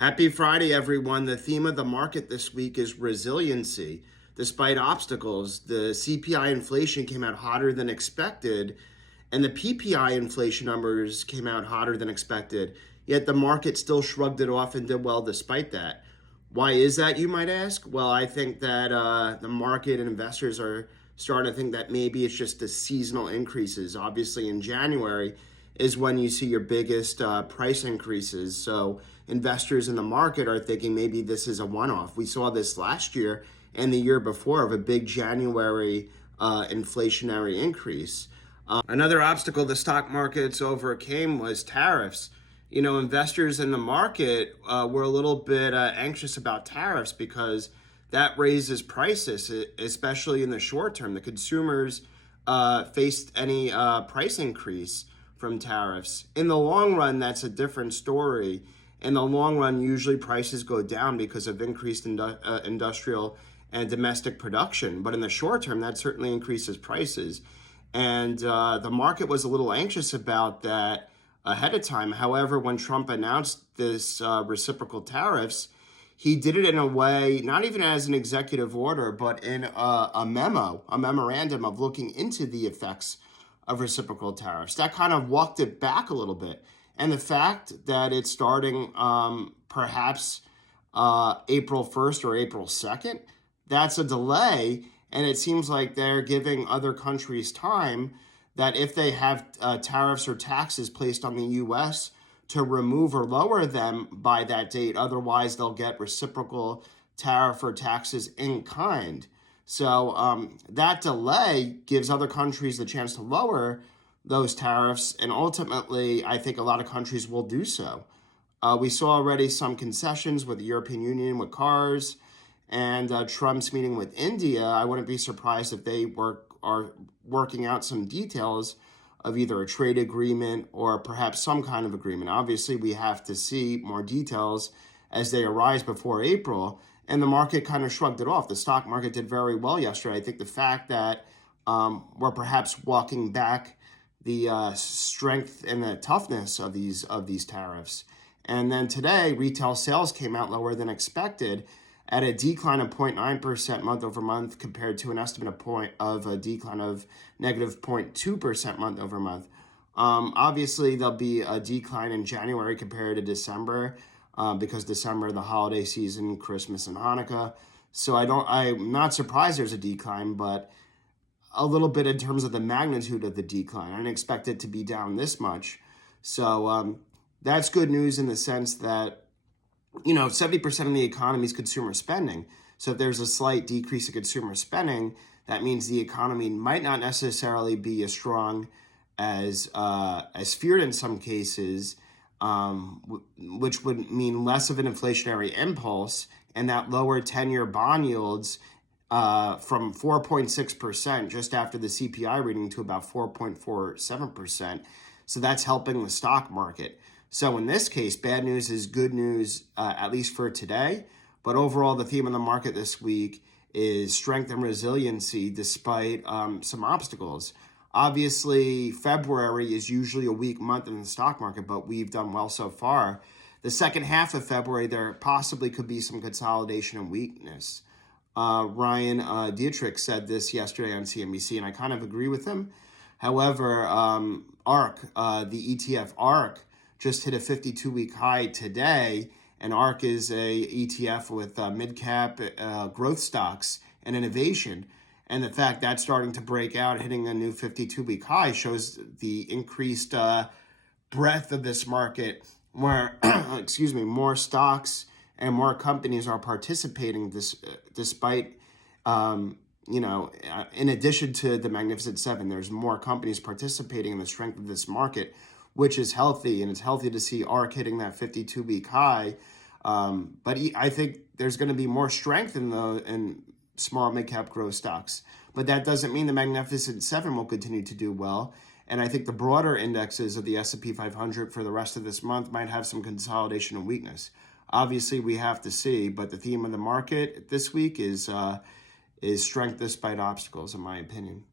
Happy Friday, everyone. The theme of the market this week is resiliency. Despite obstacles, the CPI inflation came out hotter than expected, and the PPI inflation numbers came out hotter than expected. Yet the market still shrugged it off and did well despite that. Why is that, you might ask? Well, I think that the market and investors are starting to think that maybe it's just the seasonal increases. Obviously, in January is when you see your biggest price increases. So investors in the market are thinking maybe this is a one-off. We saw this last year and the year before of a big January inflationary increase. Another obstacle the stock markets overcame was tariffs. Investors in the market were a little bit anxious about tariffs because that raises prices, especially in the short term. The consumers faced any price increase from tariffs. In the long run, that's a different story. In the long run, usually prices go down because of increased industrial and domestic production. But in the short term, that certainly increases prices. And the market was a little anxious about that ahead of time. However, when Trump announced this reciprocal tariffs, he did it in a way, not even as an executive order, but in a memorandum of looking into the effects of reciprocal tariffs. That kind of walked it back a little bit. And the fact that it's starting perhaps April 1st or April 2nd, that's a delay. And it seems like they're giving other countries time that if they have tariffs or taxes placed on the U.S., to remove or lower them by that date. Otherwise, they'll get reciprocal tariff or taxes in kind. So that delay gives other countries the chance to lower those tariffs. And ultimately, I think a lot of countries will do so. We saw already some concessions with the European Union, with cars, and Trump's meeting with India. I wouldn't be surprised if they are working out some details of either a trade agreement or perhaps some kind of agreement. Obviously, we have to see more details as they arise before April. And the market kind of shrugged it off. The stock market did very well yesterday. I think the fact that we're perhaps walking back the strength and the toughness of these tariffs. And then today, retail sales came out lower than expected, at a decline of 0.9% month over month compared to an estimate of a decline of negative 0.2% month over month. Obviously, there'll be a decline in January compared to December because December, the holiday season, Christmas and Hanukkah. So I'm not surprised there's a decline, but a little bit in terms of the magnitude of the decline. I didn't expect it to be down this much. So that's good news in the sense that 70% of the economy is consumer spending. So if there's a slight decrease in consumer spending, that means the economy might not necessarily be as strong as feared in some cases, which would mean less of an inflationary impulse, and that lower 10-year bond yields from 4.6% just after the CPI reading to about 4.47%. So that's helping the stock market. So in this case, bad news is good news, at least for today. But overall, the theme of the market this week is strength and resiliency despite some obstacles. Obviously, February is usually a weak month in the stock market, but we've done well so far. The second half of February, there possibly could be some consolidation and weakness. Ryan Dietrich said this yesterday on CNBC, and I kind of agree with him. However, ARK, the ETF ARK, just hit a 52-week high today, and ARK is a ETF with mid-cap growth stocks and innovation. And the fact that's starting to break out, hitting a new 52-week high, shows the increased breadth of this market, where more stocks and more companies are participating despite, in addition to the Magnificent Seven, there's more companies participating in the strength of this market, which is healthy, and it's healthy to see ARK hitting that 52-week high. But I think there's going to be more strength in small mid-cap growth stocks. But that doesn't mean the Magnificent Seven will continue to do well. And I think the broader indexes of the S&P 500 for the rest of this month might have some consolidation and weakness. Obviously, we have to see, but the theme of the market this week is strength despite obstacles, in my opinion.